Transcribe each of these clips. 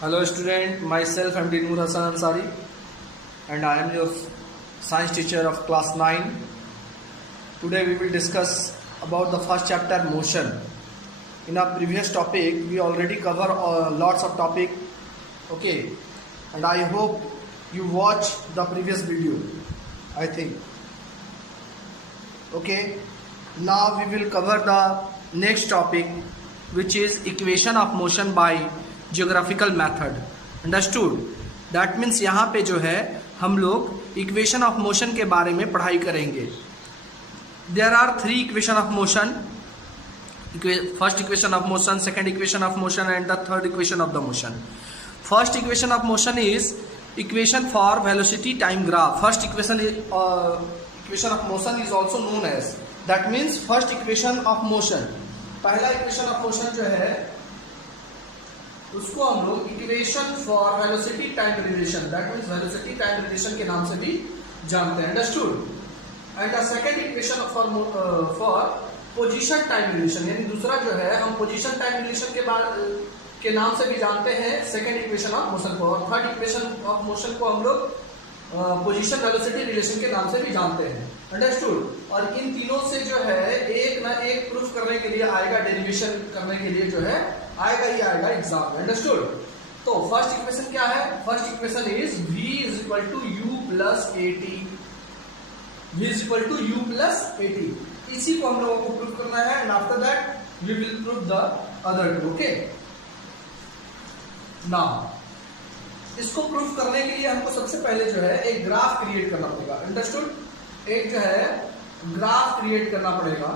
Hello student, myself MD Noor Hassan Ansari and I am your science teacher of class 9. Today we will discuss about the first chapter motion. In our previous topic we already cover lots of topic, okay, and I hope you watch the previous video, I think. Okay, now we will cover the next topic, which is equation of motion by geographical method. Understood? That means यहाँ पे जो है हम लोग equation of motion के बारे में पढ़ाई करेंगे. There are three equation of motion. First equation of motion, second equation of motion, and the third equation of the motion. First equation of motion is equation for velocity time graph. First equation is equation of motion is also known as. That means first equation of motion. पहला equation of motion जो है उसको हम लोग equation for velocity time relation, that means velocity time relation के नाम से भी जानते हैं. Understood? And the second equation for position time relation, यानी दूसरा जो है हम पोजीशन टाइम रिलेशन के नाम से भी जानते हैं सेकंड इक्वेशन ऑफ मोशन को, और थर्ड इक्वेशन ऑफ मोशन को हम लोग पोजीशन वेलोसिटी रिलेशन के नाम से भी जानते हैं. अंडरस्टूड? और इन तीनों से जो है एक ना एक प्रूफ करने के लिए आएगा, डेरिवेशन करने के लिए जो है आएगा ही आएगा एग्जाम में. अंडरस्टूड? तो फर्स्ट इक्वेशन क्या है? First equation is v is equal to u plus at. v is equal to u plus at. इसी को हम लोगों को प्रूफ करना है, and after that we will proof the other two. Okay, now इसको प्रूफ करने के लिए हमको सबसे पहले जो है एक ग्राफ क्रिएट करना पड़ेगा. अंडरस्टूड? एक जो है ग्राफ क्रिएट करना पड़ेगा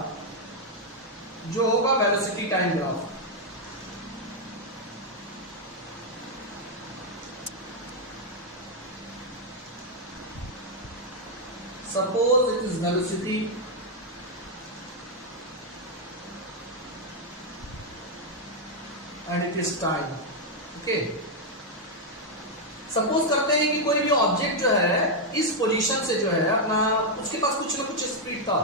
जो होगा velocity time graph. Suppose it is velocity and it is time. Okay. Suppose करते हैं कि कोई भी ऑब्जेक्ट जो है इस पोजीशन से जो है अपना, उसके पास कुछ ना कुछ स्पीड था,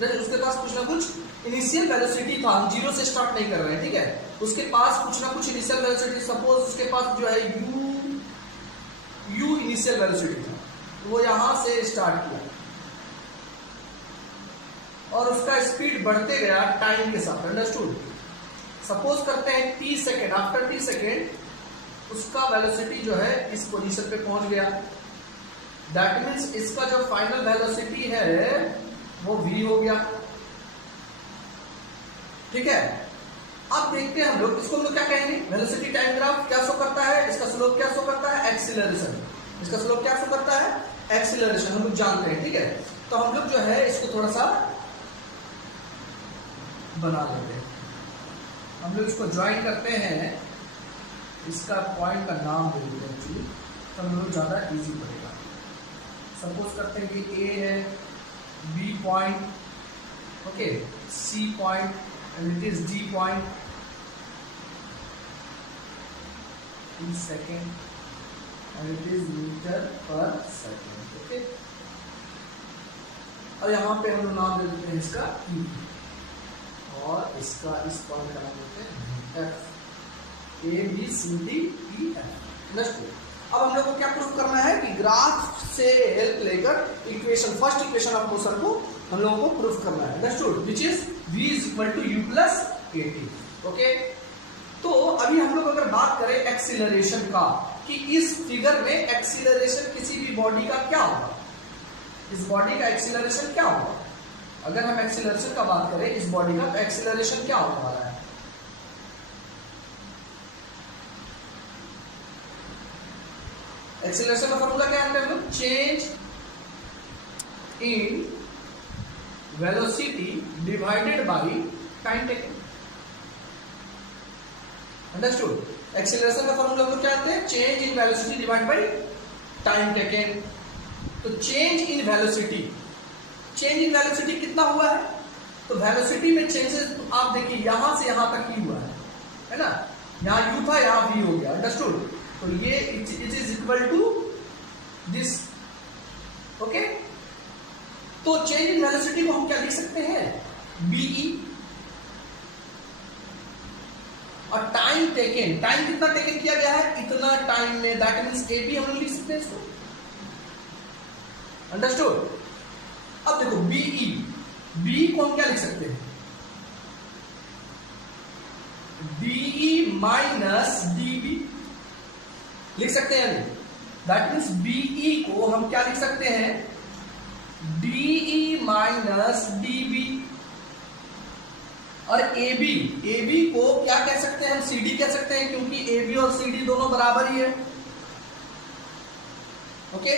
उसके पास कुछ ना कुछ इनिशियल वेलोसिटी था. हम जीरो से स्टार्ट नहीं कर रहे हैं, ठीक है. उसके पास कुछ ना कुछ इनिशियल वेलोसिटी, सपोज उसके पास जो है u इनिशियल वेलोसिटी था, वो यहां से स्टार्ट किया और उसका स्पीड बढ़ते गया टाइम के साथ. अंडरस्टूड? सपोज करते हैं t second, after t second उसका वेलोसिटी जो है इस पोजीशन पे पहुंच गया. दैट मींस इसका जो फाइनल वेलोसिटी है वो v हो गया. ठीक है. अब देखते हैं हम लोग इसको हम लोग क्या कहेंगे, वेलोसिटी टाइम ग्राफ क्या शो करता है, इसका स्लोप क्या शो करता है, एक्सीलरेशन. इसका स्लोप क्या शो करता है, एक्सीलरेशन. हम लोग जानते हैं, ठीक है. तो हम लोग जो है इसको थोड़ा सा बना लेते हैं. हम लोग इसको ज्वाइन करते हैं, इसका पॉइंट का नाम दे देते हैं एक्चुअली, तो हम लोग ज़्यादा इजी पड़ेगा. सपोज करते हैं कि ए है, B point, okay, C point and it is D point in second and it is meter per second. Okay, और यहाँ पे हम लोग नाम दे देते हैं इसका ई, और इसका इस पॉइंट का नाम देते हैं F. A B C D E F. अब हम लोग को क्या प्रूफ करना है कि ग्राफ से हेल्प लेकर equation, first equation of motion को हम लोगों को प्रूफ करना है. Understood? Which is v is equal to u plus at. Okay, तो अभी हम लोग अगर बात करें एक्सीलरेशन का, कि इस फिगर में एक्सीलरेशन किसी भी बॉडी का क्या होगा, इस बॉडी का एक्सीलरेशन क्या होगा. अगर हम एक्सीलरेशन का बात करें इस बॉडी का, तो एक्सीलरेशन क्या होने वाला है. एक्सीलरेशन का फॉर्मूला क्या है हम लोग, change in velocity divided by time taken. Understood? Acceleration का फॉर्मूला हम लोग क्या आते हैं, change in velocity divided by time taken. तो change in velocity, change in velocity कितना हुआ है, तो वेलोसिटी में चेंजेस आप देखिए यहां से यहां तक ही हुआ है ना. यहां u था, यहां v हो गया. अंडरस्टूड? तो ये it is equal to this. Okay, तो चेंज इन वेलोसिटी को हम क्या लिख सकते हैं, बीई. और टाइम कितना टेकन किया गया है, इतना टाइम में, दैट मींस ए बी हम लोग लिख सकते हैं इसको, अंडरस्टूड। अब देखो बी को हम क्या लिख सकते हैं, बीई माइनस डीबी लिख सकते हैं, दैट मीन्स बीई को हम क्या लिख सकते हैं, डीई माइनस डीबी। और एबी को क्या कह सकते हैं हम, सीडी कह सकते हैं, क्योंकि एबी और सीडी दोनों बराबर ही है, ओके।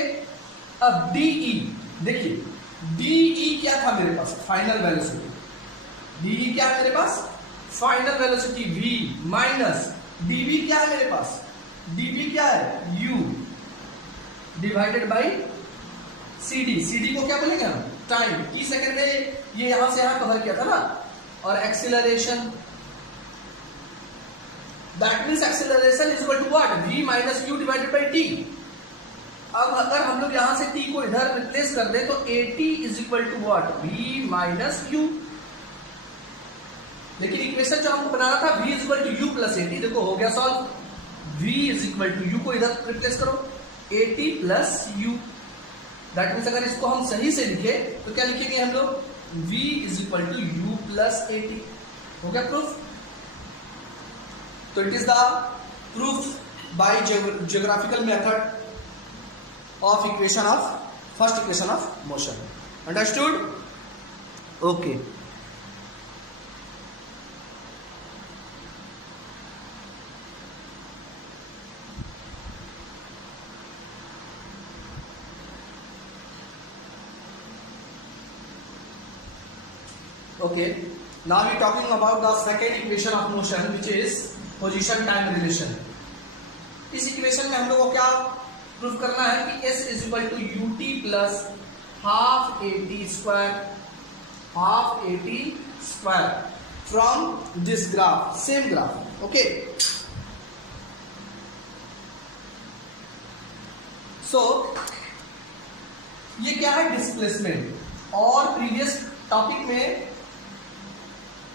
अब डीई, देखिए डीई क्या था मेरे पास, फाइनल वेलोसिटी, डीई क्या है मेरे पास, final velocity v minus dv क्या है मेरे पास, dv क्या है u डिवाइडेड बाई cd को क्या बोलेंगे हम, टाइम। की सेकंड में ये यहां से यहां कवर किया था ना, और acceleration, that means acceleration is equal to what, v minus u divided by t। अब अगर हम लोग यहां से t को इधर रिप्लेस कर दें तो at is equal to what, v minus u। लेकिन इक्वेशन जो हमको बनाना था v is equal to u plus a t, देखो हो गया solve, v is equal to u को इधर रिप्लेस करो, a t plus u, that means अगर इसको हम सही से लिखे तो क्या लिखेंगे हम लोग, v is equal to u plus a t. हो गया प्रूफ। तो it is the proof by geographical method of first equation of motion, understood, okay. Okay, now we are talking about the second equation of motion, which is position time relation. इस equation में हम लोग को क्या proof करना है कि s is equal to ut plus half A T square from this graph, same graph, okay. So ये क्या है, डिस्प्लेसमेंट। और प्रीवियस टॉपिक में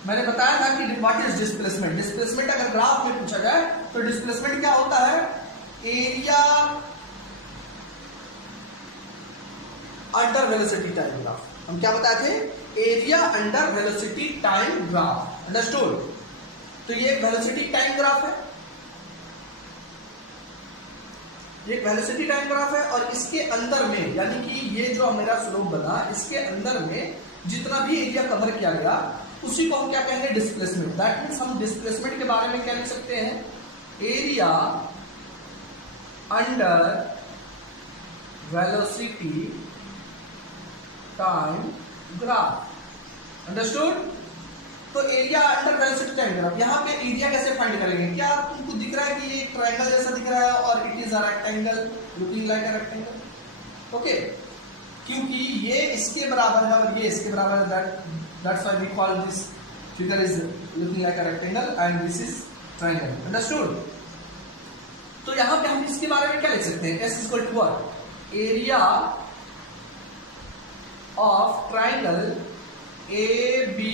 मैंने बताया था कि व्हाट इज डिस्प्लेसमेंट। डिस्प्लेसमेंट अगर ग्राफ में पूछा जाए तो डिस्प्लेसमेंट क्या होता है, area under velocity time graph. हम क्या बताए थे, area under velocity time graph, understood. तो ये एक वेलोसिटी टाइम ग्राफ है, ये वेलोसिटी टाइम ग्राफ है, और इसके अंदर में यानी कि ये जो मेरा स्लोप बना, इसके अंदर में जितना भी एरिया कवर किया गया उसी को हम क्या कहेंगे, डिस्प्लेसमेंट। दैट मीन्स हम डिस्प्लेसमेंट के बारे में क्या लिख सकते हैं, area under velocity time graph, understood. तो area under velocity time graph, यहाँ पे एरिया कैसे फाइंड करेंगे, क्या तुमको दिख रहा है कि ये ट्रायंगल जैसा दिख रहा है और it is a rectangle, looking like a rectangle, okay. क्योंकि ये इसके बराबर है और ये इसके बराबर है, that's why we call this figure is looking like a rectangle and this is triangle, understood। तो यहां पे हम इसके बारे में क्या लिख सकते हैं, s is equal to what, area of triangle ABE,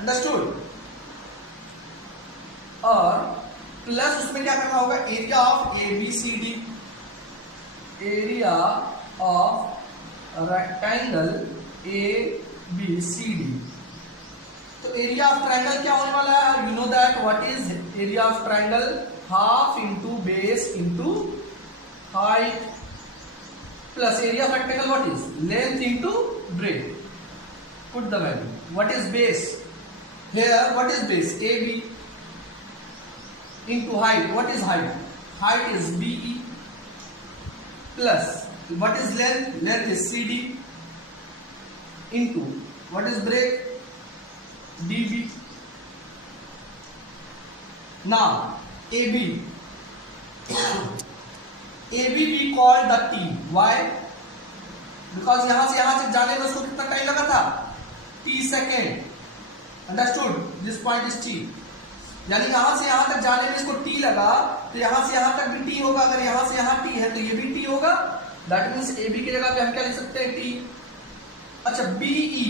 understood। और प्लस उसमें क्या करना होगा, area of ABCD, area of rectangle ABCD। तो एरिया ऑफ ट्रायंगल क्या होने वाला है, you know that what is area of triangle, half into base into height, plus area of rectangle what is length into breadth. Put the value, what is base here, what is base AB into height, what is height, height is BE, plus what is length, length is CD into what is breadth, DB। now AB we call the T, why, because यहां से जाने में उसको कितना time लगा था, T second, understood, this point is T, यानी यहां से यहां तक जाने में इसको T लगा, तो यहां से यहां तक भी T होगा, अगर यहां से यहां T है तो ये भी T होगा, दैट मीन्स AB की जगह पे हम क्या लिख सकते हैं, T। अच्छा BE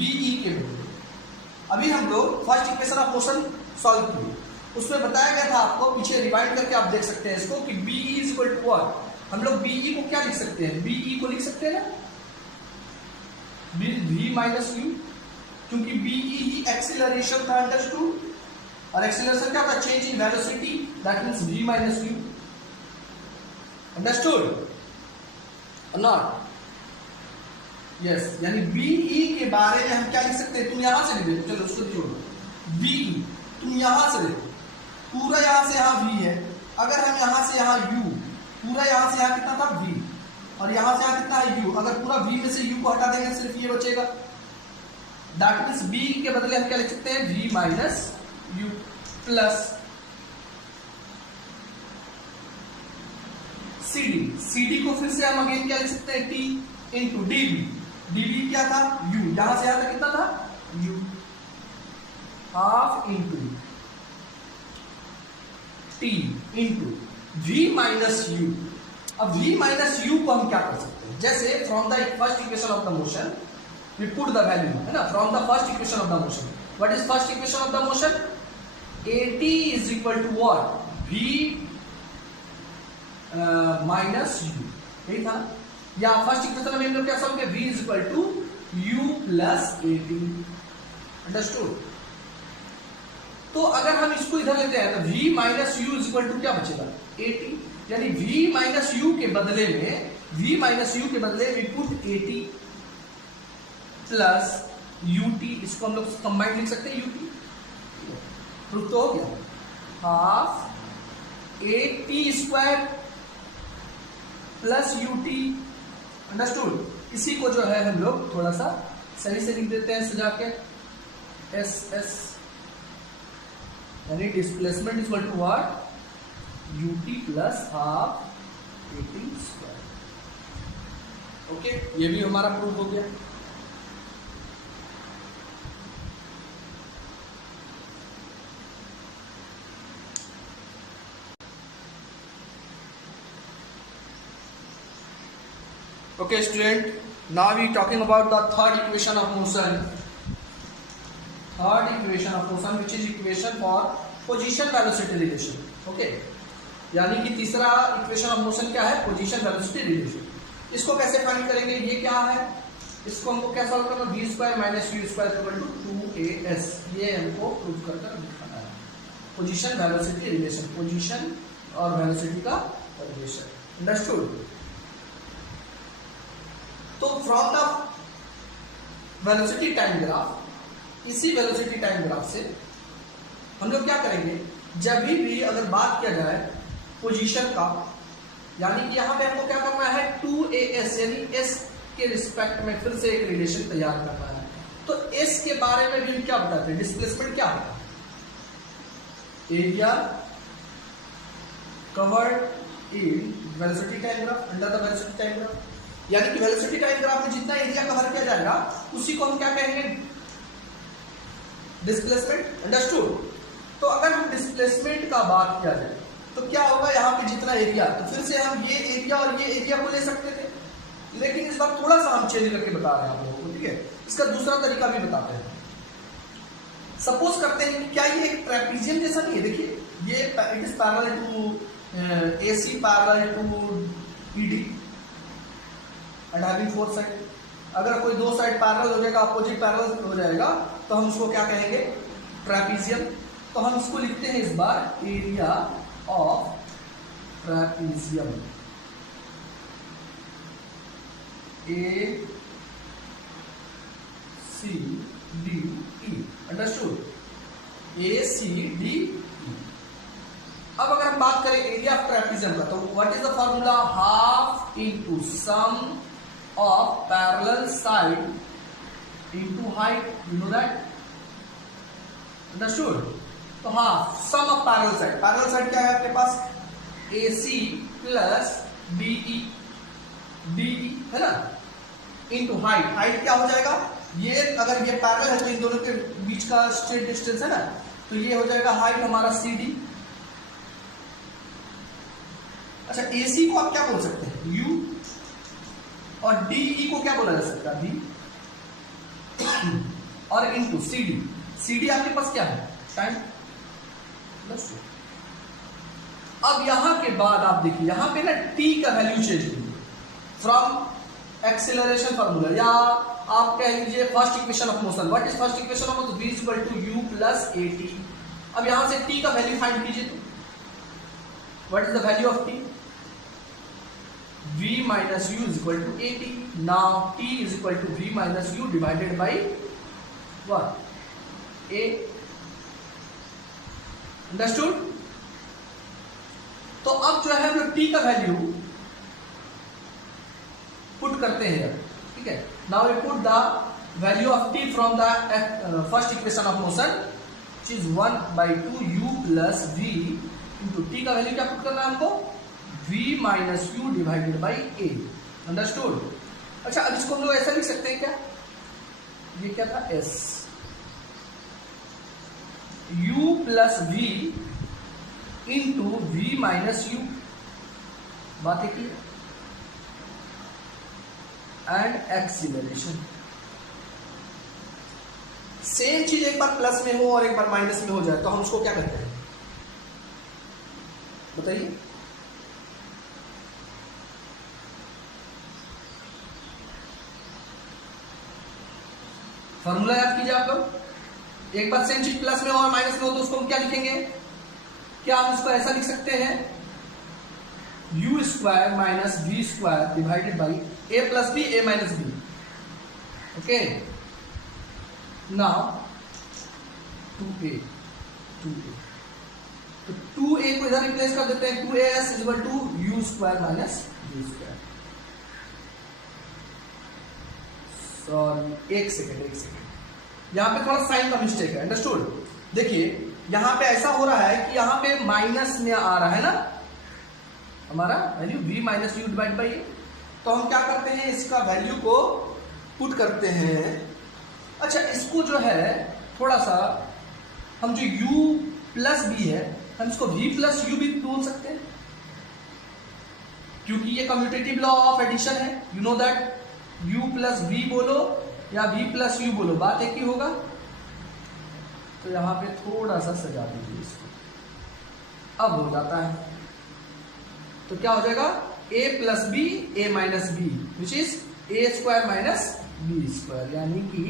बीई के बदले। अभी हम लोग first equation of motion solve किए, उसमें बताया गया था आपको, पीछे रिवाइंड करके आप देख सकते हैं इसको, कि B E is equal to what. हम लोग बीई को क्या लिख सकते हैं, बीई को लिख सकते हैं ना v माइनस यू, क्योंकि बीई ही एक्सीलरेशन था अंडरस्टूड, और एक्सीलरेशन क्या होता है, change in velocity, that means v minus you, understood not, yes. यानी बीई के बारे में हम क्या लिख सकते हैं, तुम यहां से लिख दो, चलो उसको जोड़ो, बीई तुम यहां से देखो, पूरा यहां से यहां v है, अगर हम यहां से यहां u, पूरा यहां से यहां कितना था v, और यहां से यहां कितना है u, अगर पूरा v में से u को हटा देंगे सिर्फ ये बचेगा, दैट मींस b के बदले हम क्या लिख सकते हैं, v minus you plus cd को फिर से हम अगेन क्या लिख सकते हैं, t इंटू dv क्या था, u, यहां से यहां तक कितना था u, half into t into v minus u. अब v माइनस यू को हम क्या कर सकते हैं, जैसे from the first equation of the motion we put the value, है ना, from the first equation of the motion, what is first equation of the motion, at is equal to what, v minus u, यही था, या first equation में हम लोग क्या solve किया, v is equal to u plus at, understood. तो अगर हम इसको इधर लेते हैं तो v minus u is equal to क्या बचेगा, at, यानी v माइनस यू के बदले में, v माइनस यू के बदले we put at plus ut, इसको हम लोग कंबाइंड लिख सकते हैं ut, प्रूफ तो हो गया, half at square plus ut, understood. इसी को जो है हम लोग थोड़ा सा सही से लिख देते हैं सजा के, ss यानी displacement is equal to what, ut plus half at square, okay, ये भी हमारा प्रूफ हो गया। Okay student, now we talking about the third equation of motion. Third equation of motion which is equation for position velocity relation. Okay, यानी कि तीसरा equation of motion क्या है, पोजीशन वेलोसिटी रिलेशन। इसको कैसे फाइंड करेंगे, ये क्या है, इसको हमको क्या सॉल्व करना, v square minus u square equal to 2as, ये हमको प्रूव कर दिखाना है, पोजीशन वेलोसिटी रिलेशन, पोजीशन और वेलोसिटी का रिलेशन, अंडरस्टूड। तो from the velocity time graph, इसी वेलोसिटी टाइम ग्राफ से हम लोग क्या करेंगे, जब भी अगर बात किया जाए पोजीशन का, यानी कि यहां पे हमको क्या करना है, 2as यानी s के रिस्पेक्ट में फिर से एक रिलेशन तैयार करना है। तो s के बारे में भी क्या बताते हैं, डिस्प्लेसमेंट क्या होता है, area covered in velocity time graph under the velocity time graph, यानी कि वेलोसिटी टाइम ग्राफ में जितना एरिया कवर किया जाएगा उसी को हम क्या कहेंगे, डिस्प्लेसमेंट, अंडरस्टूड। तो अगर हम डिस्प्लेसमेंट का बात किया जाए तो क्या होगा, यहाँ पे जितना एरिया, तो फिर से हम ये एरिया और ये एरिया को ले सकते थे, लेकिन इस बार थोड़ा सा हम चेंज करके बता रहे हैं आप लोगों को, ठीक है। इसका दूसरा तरीका भी बताते हैं। सपोज करते हैं कि क्या ये एक ट्रेपीजियम जैसा नहीं है, देखिए ये it is parallel to AC parallel to PD and having four side. अगर कोई दो साइड पैरेलल हो जाएगा, अपोजिट पैरेलल हो जाएगा, तो हम उसको क्या कहेंगे, ट्रेपीजियम। तो हम इसको लिखते हैं इस बार area of trapezium, ACDE, understood, ACDE। अब अगर हम बात करें एरिया ऑफ ट्रेपीजियम का, तो what is the formula, half into sum of parallel side into height, you know that, understood. तो half sum of parallel side क्या है आपके पास, AC प्लस DE है ना, इनटू हाइट क्या हो जाएगा, ये अगर ये पैरेलल है तो इन दोनों के बीच का स्ट्रेट डिस्टेंस है ना, तो ये हो जाएगा हाइट हमारा CD। अच्छा, AC को आप क्या बोल सकते हैं, U, और DE को क्या बोला जा सकता है, D। और इनटू सी डी आपके पास क्या है, टाइम। अब यहां के बाद आप देखिए यहां पे ना टी का वैल्यू चेंज कीजिए फ्रॉम एक्सेलरेशन फार्मूला, या आप कह लीजिए first equation of motion. What is first equation of motion? v equal to u plus a t. अब यहां से t का वैल्यू फाइंड कीजिए, तो what is the value of t? v minus u is equal to a t. Now t is equal to v minus u divided by what? a। Understood? तो अब जो है वो t का value put करते हैं, ठीक है। Now we put the value of t from the first equation of motion which is 1/2 u plus v into t का वैल्यू क्या पुट करना है हमको? v minus u divided by a। Understood? अच्छा, अब इसको हम लोग ऐसा लिख सकते हैं क्या? ये क्या था? s u plus v into v minus u। बात है कि एंड एक्सीलरेशन। सेम चीज एक बार प्लस में हो और एक बार माइनस में हो जाए तो हम उसको क्या कहते हैं, बताइए? फॉर्मूला याद कीजिए आप लोग। एक बार सेम चीज प्लस में हो और माइनस में हो तो उसको हम क्या लिखेंगे? क्या हम इसको ऐसा लिख सकते हैं? u square minus v square divided by a plus b, a minus b। Okay, now 2a तो 2a को इधर रिप्लेस कर देते हैं, 2as is equal to u square minus v square. Sorry, एक सेकेंड यहां पे थोड़ा साइन का मिस्टेक है। अंडरस्टूड? देखिए यहां पे ऐसा हो रहा है कि यहां पे माइनस में आ रहा है ना हमारा value v minus u divide by A. तो हम क्या करते हैं, इसका वैल्यू को पुट करते हैं। अच्छा, इसको जो है थोड़ा सा हम जो u प्लस बी है हम इसको v प्लस यू भी बोल सकते हैं, क्योंकि ये कम्यूटेटिव लॉ ऑफ एडिशन है। You know that u plus v बोलो या v प्लस यू बोलो, बात एक ही होगा। तो यहां पे थोड़ा सा सजा दीजिए इसको, अब हो जाता है। तो क्या हो जाएगा? a plus b, a minus b which is a square minus b square, यानी कि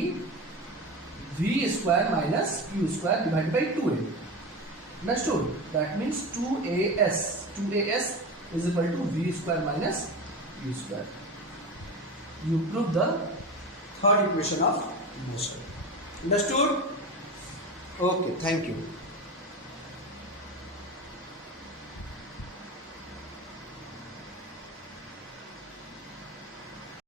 v square minus u square divide by 2a। Understood? That means 2as is equal to v square minus u square. You prove the third equation of motion. Understood? Okay, thank you.